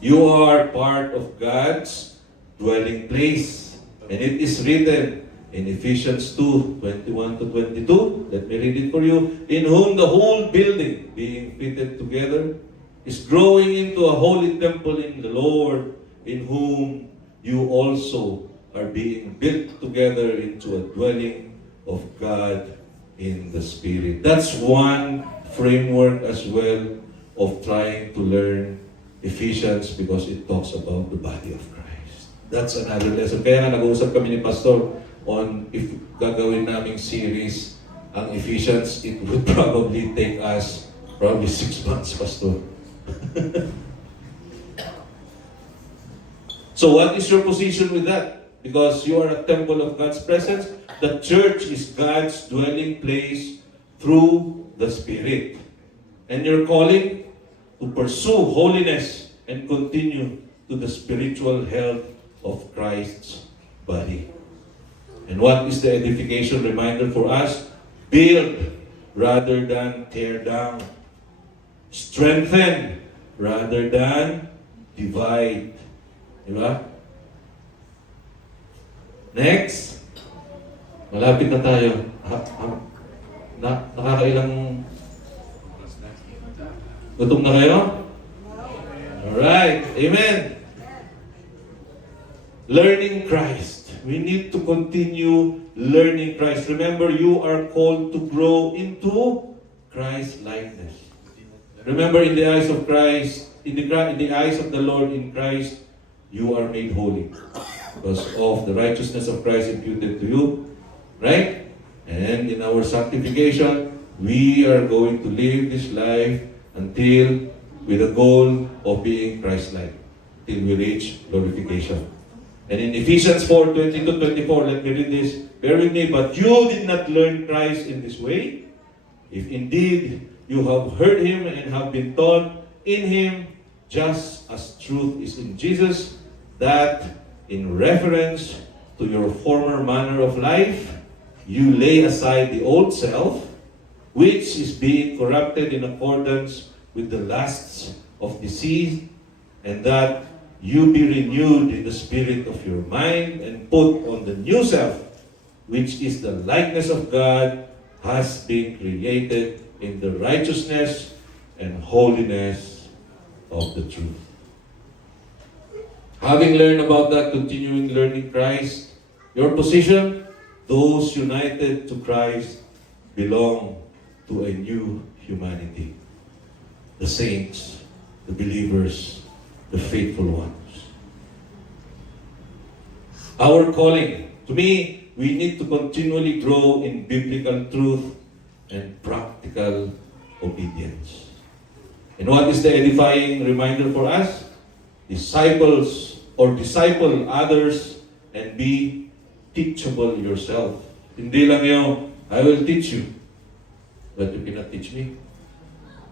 You are part of God's dwelling place. And it is written in Ephesians 2:21 to 22. Let me read it for you. In whom the whole building, being fitted together, is growing into a holy temple in the Lord, in whom you also are being built together into a dwelling of God in the Spirit. That's one framework as well of trying to learn Ephesians, because it talks about the body of Christ. That's another lesson. Kaya nga nag-uusap kami ni Pastor on if gagawin naming series ang Ephesians, it would probably take us probably 6 months, Pastor. So what is your position with that? Because you are a temple of God's presence. The church is God's dwelling place through the Spirit. And your calling to pursue holiness and continue to the spiritual health of Christ's body. And what is the edification reminder for us? Build rather than tear down. Strengthen rather than divide. Diba? Next. Malapit na tayo. Nakakailang gutom na kayo? Alright. Amen. Learning Christ. We need to continue learning Christ. Remember, you are called to grow into Christ likeness. Remember, in the eyes of Christ, in the eyes of the Lord in Christ, you are made holy because of the righteousness of Christ imputed to you, right? And in our sanctification, we are going to live this life until with the goal of being Christ-like, till we reach glorification. And in Ephesians 4:22-24, let me read this. Bear with me. But you did not learn Christ in this way. If indeed you have heard Him and have been taught in Him, just as truth is in Jesus, that in reference to your former manner of life, you lay aside the old self, which is being corrupted in accordance with the lusts of deceit, and that you be renewed in the spirit of your mind, and put on the new self, which is the likeness of God, has been created in the righteousness and holiness of the truth. Having learned about that, continuing learning Christ, your position, those united to Christ belong to a new humanity. The saints, the believers, the faithful ones. Our calling, to me, we need to continually grow in biblical truth and practical obedience. And what is the edifying reminder for us? Disciples or disciple others and be teachable yourself. Hindi lang yung, I will teach you, but you cannot teach me.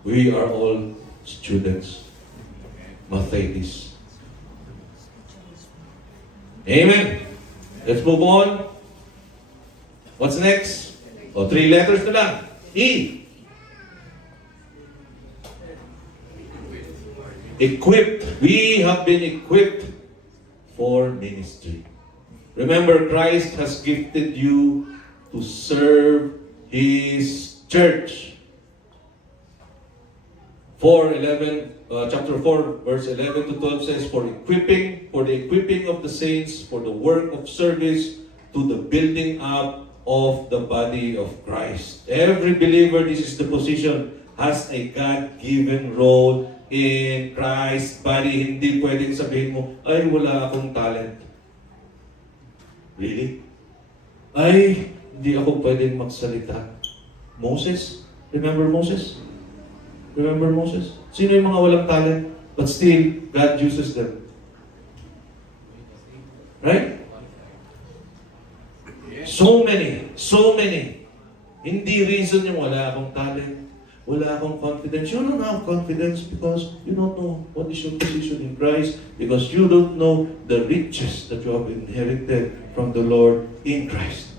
We are all students. Mathetes. Amen. Let's move on. What's next? 3 letters na lang. E. Equipped. We have been equipped for ministry. Remember, Christ has gifted you to serve His church. Chapter 4, verse 11 to 12 says, for the equipping of the saints, for the work of service, to the building up of the body of Christ. Every believer, this is the position, has a God-given role in Christ's body. Hindi pwedeng sabihin mo, ay, wala akong talent. Really? Ay, hindi ako pwedeng magsalita. Moses? Remember Moses? Remember Moses? Sino yung mga walang talent? But still, God uses them. Right? So many. Hindi reason yung wala akong talent. wala akong confidence. You don't have confidence because you don't know what is your position in Christ, because you don't know the riches that you have inherited from the Lord in Christ.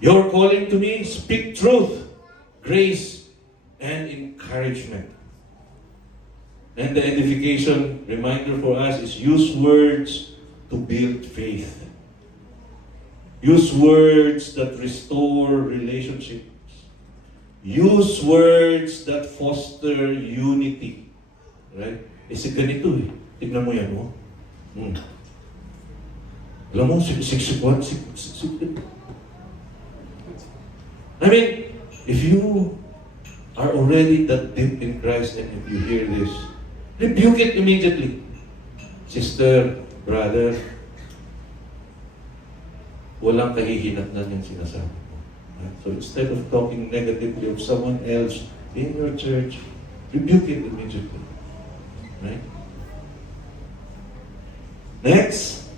Your calling to me, speak truth, grace, and encouragement. And the edification reminder for us is use words to build faith. Use words that restore relationships. Use words that foster unity. Right? Kasi ganito eh. Tignan mo yan, oh. Alam mo, siksikuan. I mean, if you are already that deep in Christ and if you hear this, rebuke it immediately. Sister, brother, walang kahihinatnan yung sinasabi mo. Right? So instead of talking negatively of someone else in your church, rebuke it immediately. Right? Next.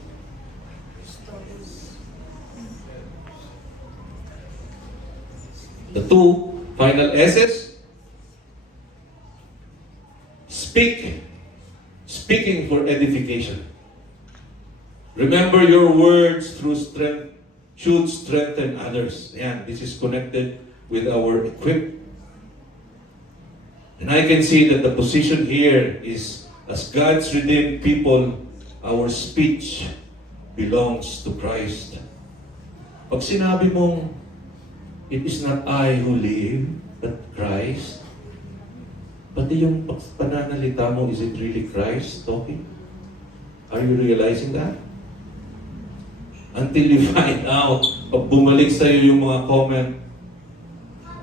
The two final S's. Speaking for edification. Remember your words through strength should strengthen others. Ayan, this is connected with our equip. And I can see that the position here is, as God's redeemed people, our speech belongs to Christ. Pag sinabi mong, it is not I who live, but Christ, pati yung pananalita mo, is it really Christ talking? Are you realizing that? Until you find out, pag bumalik sa'yo yung mga comment,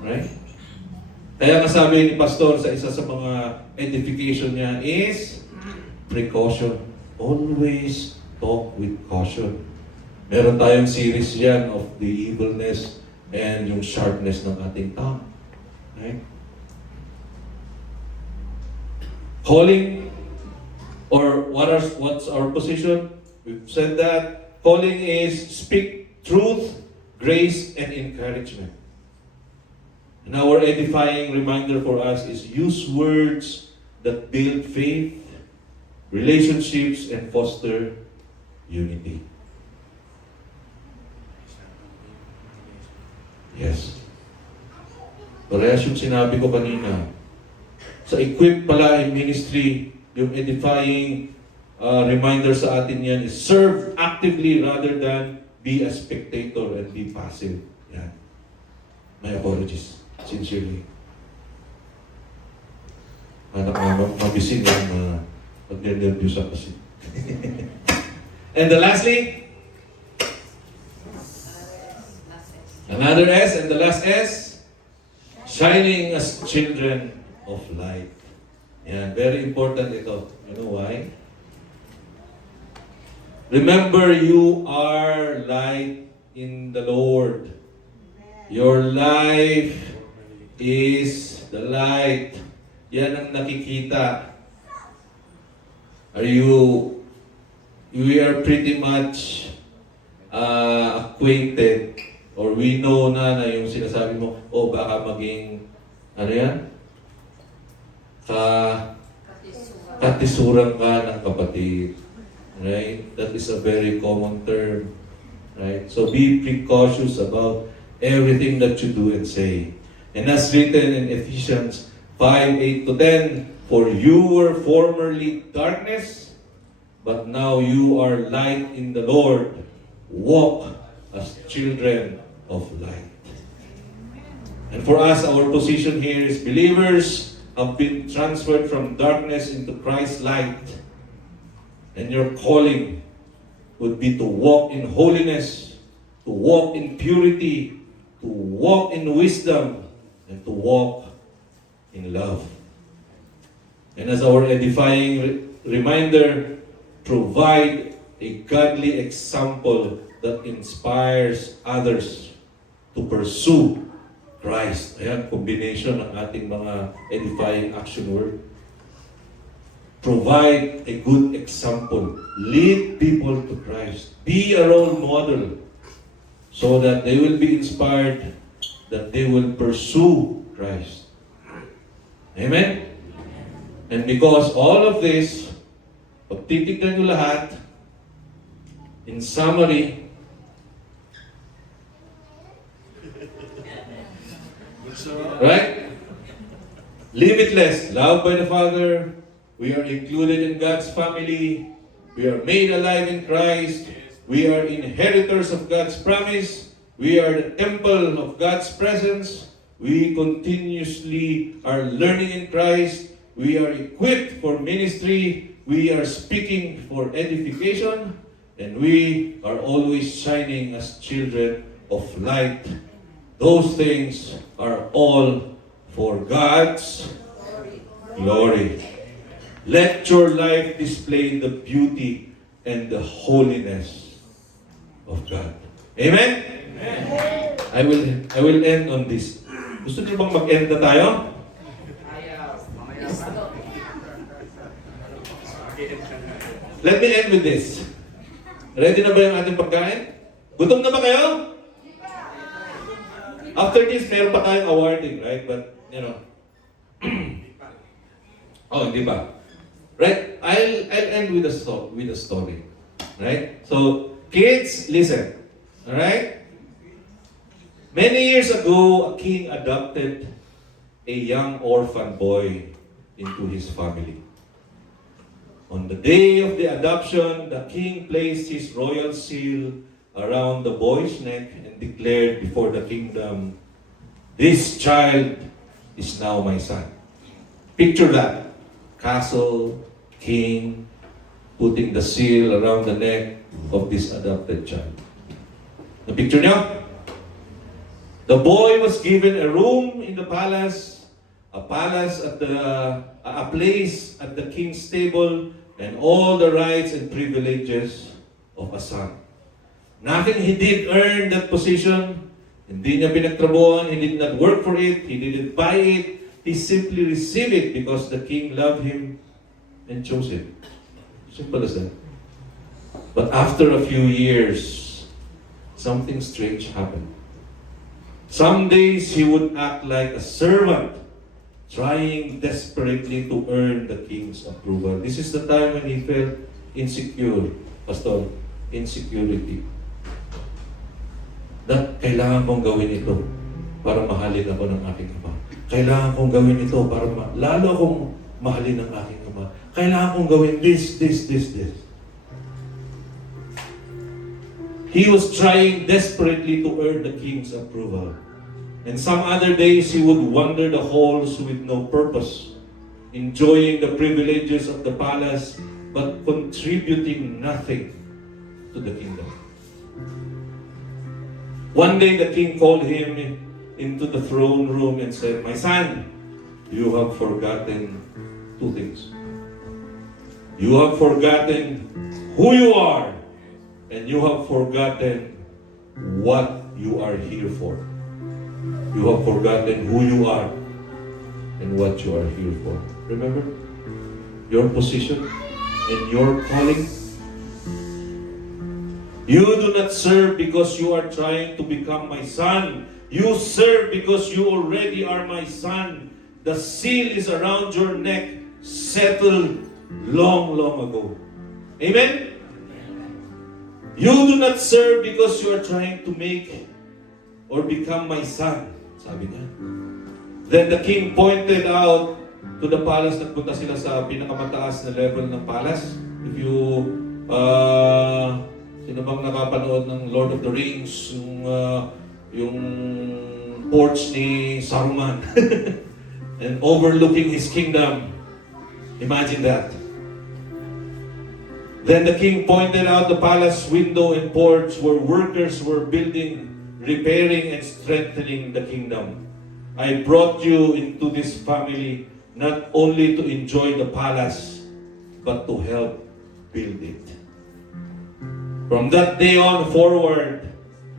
right? Kaya nga sabi ni Pastor sa isa sa mga edification niya is precaution. Always talk with caution. Meron tayong series yan of the evilness and yung sharpness ng ating tongue. Right? Calling, or what's our position? We've said that. Calling is speak truth, grace, and encouragement. And our edifying reminder for us is use words that build faith, relationships, and foster unity. Yes. Parehas yung sinabi ko kanina. Sa equip pala in ministry, yung edifying reminder sa atin yan is serve actively rather than be a spectator and be passive. Yan. My apologies. Sincerely. Anak mabising yung pag-nervous ako kasi. And the lastly, another S, and the last S, shining as children of light. Yan, very important ito. You know why? Remember, you are light in the Lord. Your life is the light. Yan ang nakikita. We are pretty much acquainted, or we know na yung sinasabi mo, baka maging, ano yan? Katisuran ka ng kapatid. Right? That is a very common term. Right? So be precautious about everything that you do and say. And as written in Ephesians 5:8-10, for you were formerly darkness, but now you are light in the Lord. Walk as children of light. And for us, our position here is believers have been transferred from darkness into Christ's light. And your calling would be to walk in holiness, to walk in purity, to walk in wisdom, and to walk in love. And as our edifying reminder, provide a godly example that inspires others to pursue Christ. Ayan, combination ng ating mga edifying action word. Provide a good example. Lead people to Christ. Be a role model so that they will be inspired that they will pursue Christ. Amen? And because all of this, pag titignan nyo lahat, in summary, right? Limitless, loved by the Father, we are included in God's family, we are made alive in Christ, we are inheritors of God's promise, we are the temple of God's presence, we continuously are learning in Christ, we are equipped for ministry, we are speaking for edification, and we are always shining as children of light. Those things are all for God's glory. Let your life display the beauty and the holiness of God. Amen? Amen. I will end on this. Gusto niyo bang mag-end na tayo? Yes, Lord. Let me end with this. Ready na ba yung ating pagkain? Gutom na ba kayo? After this, meron pa tayong awarding, right? But, you know. Oh, hindi pa. Right? I'll end with a story. Right? So, kids, listen. Alright? Many years ago, a king adopted a young orphan boy into his family. On the day of the adoption, the king placed his royal seal around the boy's neck and declared before the kingdom, "This child is now my son." Picture that. Castle, king, putting the seal around the neck of this adopted child. Na-picture niyo? The boy was given a room in the palace, a place at the king's table, and all the rights and privileges of a son. Nothing he did earn that position. Hindi niya pinagtrabuhan, he did not work for it, he didn't buy it. He simply received it because the king loved him and chose him. Simple as that. But after a few years, something strange happened. Some days he would act like a servant, trying desperately to earn the king's approval. This is the time when he felt insecure, Pastor, insecurity. That kailangan kong gawin ito para mahalin ako ng aking ama. Kailangan kong gawin ito para lalo akong mahalin ng aking ama. Kailangan kong gawin this. He was trying desperately to earn the king's approval. And some other days, he would wander the halls with no purpose, enjoying the privileges of the palace, but contributing nothing to the kingdom. One day, the king called him into the throne room and said, "My son, you have forgotten two things. You have forgotten who you are, and you have forgotten what you are here for." You have forgotten who you are and what you are here for. Remember your position and your calling. You do not serve because you are trying to become my son. You serve because you already are my son. The seal is around your neck, settled long ago. Amen? You do not serve because you are trying to make or become my son. Sabi niya. Then the king pointed out to the palace. Nagpunta sila sa pinakamataas na level ng palace. If you, sino bang nakapanood ng Lord of the Rings, yung porch ni Saruman, and overlooking his kingdom. Imagine that. Then the king pointed out the palace window and porch where workers were building, repairing and strengthening the kingdom. I brought you into this family not only to enjoy the palace, but to help build it. From that day on forward,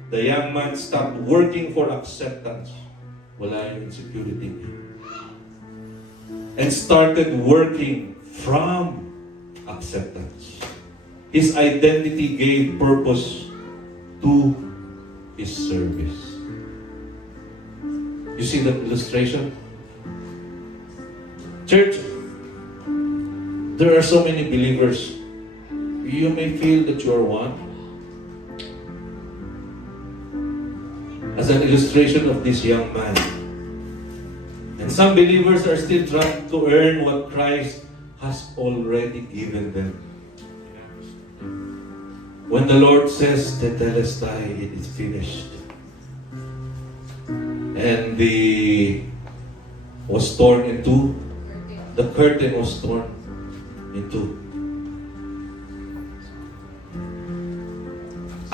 the young man stopped working for acceptance. Wala yung insecurity. And started working from acceptance. His identity gave purpose to his service. You see that illustration? Church, there are so many believers. You may feel that you are one. As an illustration of this young man. And some believers are still trying to earn what Christ has already given them. When the Lord says, "Tetelestai," it is finished. And was torn in two. The curtain was torn in two.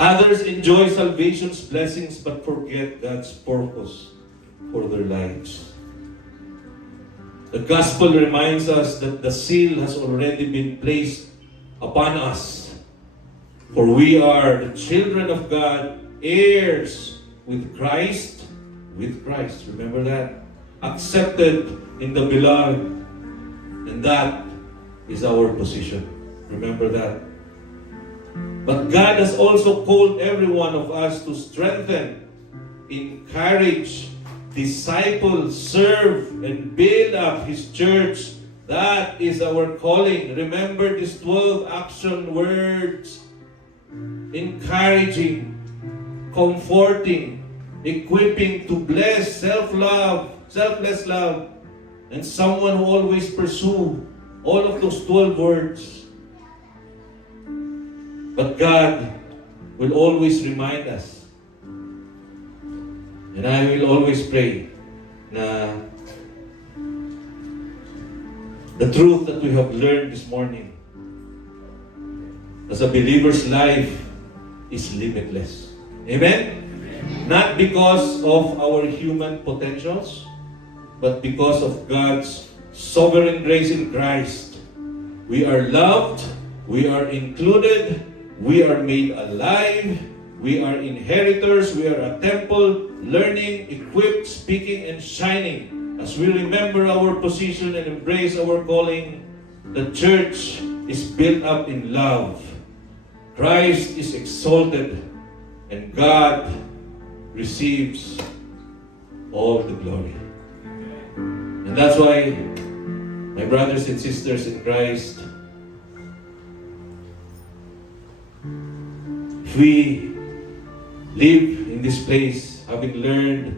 Others enjoy salvation's blessings but forget God's purpose for their lives. The gospel reminds us that the seal has already been placed upon us. For we are the children of God, heirs with Christ. Remember that? Accepted in the beloved. And that is our position. Remember that? But God has also called every one of us to strengthen, encourage, disciple, serve, and build up His church. That is our calling. Remember these 12 action words. Encouraging, comforting, equipping to bless, selfless love, and someone who always pursue all of those 12 words. But God will always remind us. And I will always pray na the truth that we have learned this morning as a believer's life is limitless. Amen? Not because of our human potentials, but because of God's sovereign grace in Christ. We are loved, we are included, we are made alive, we are inheritors, we are a temple, learning, equipped, speaking, and shining. As we remember our position and embrace our calling, the church is built up in love. Christ is exalted, and God receives all the glory. And that's why, my brothers and sisters in Christ, if we live in this place, having learned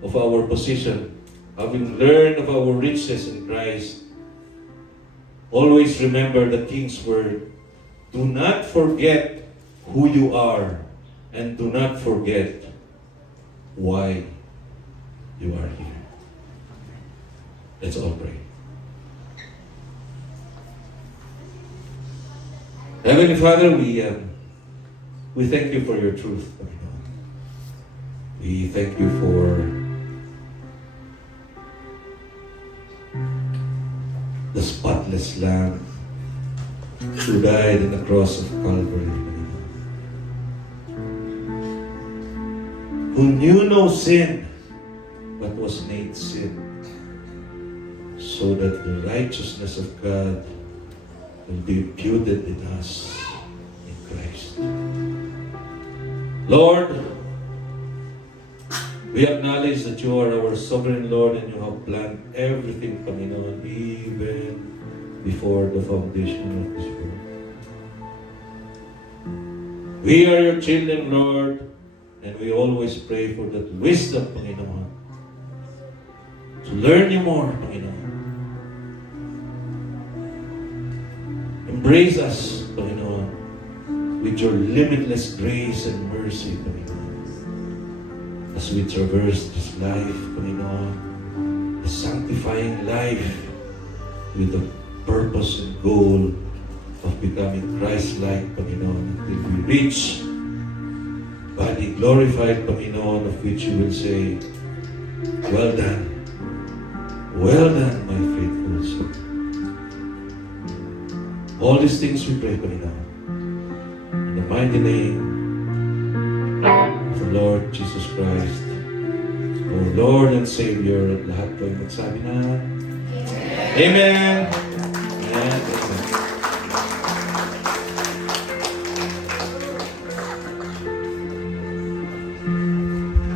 of our position, having learned of our riches in Christ, always remember the King's word. Do not forget who you are, and do not forget why you are here. Let's all pray. Heavenly Father, we thank you for your truth. We thank you for the spotless Lamb who died on the cross of Calvary, who knew no sin but was made sin, so that the righteousness of God will be imputed in us in Christ. Lord, we acknowledge that you are our sovereign Lord and you have planned everything, Panginoon, even before the foundation of this world. We are your children, Lord, and we always pray for that wisdom, Panginoon, to learn you more, Panginoon. Embrace us, Panginoon, with your limitless grace and mercy, Panginoon. As we traverse this life, Panginoon, the sanctifying life with the purpose and goal of becoming Christ-like, Panginoon, until we reach body glorified, Panginoon, of which you will say, well done, my faithful son. All these things we pray, Panginoon, in the mighty name of the Lord Jesus Christ, our Lord and Savior, at lahat po ay magsabi na, Amen. Amen.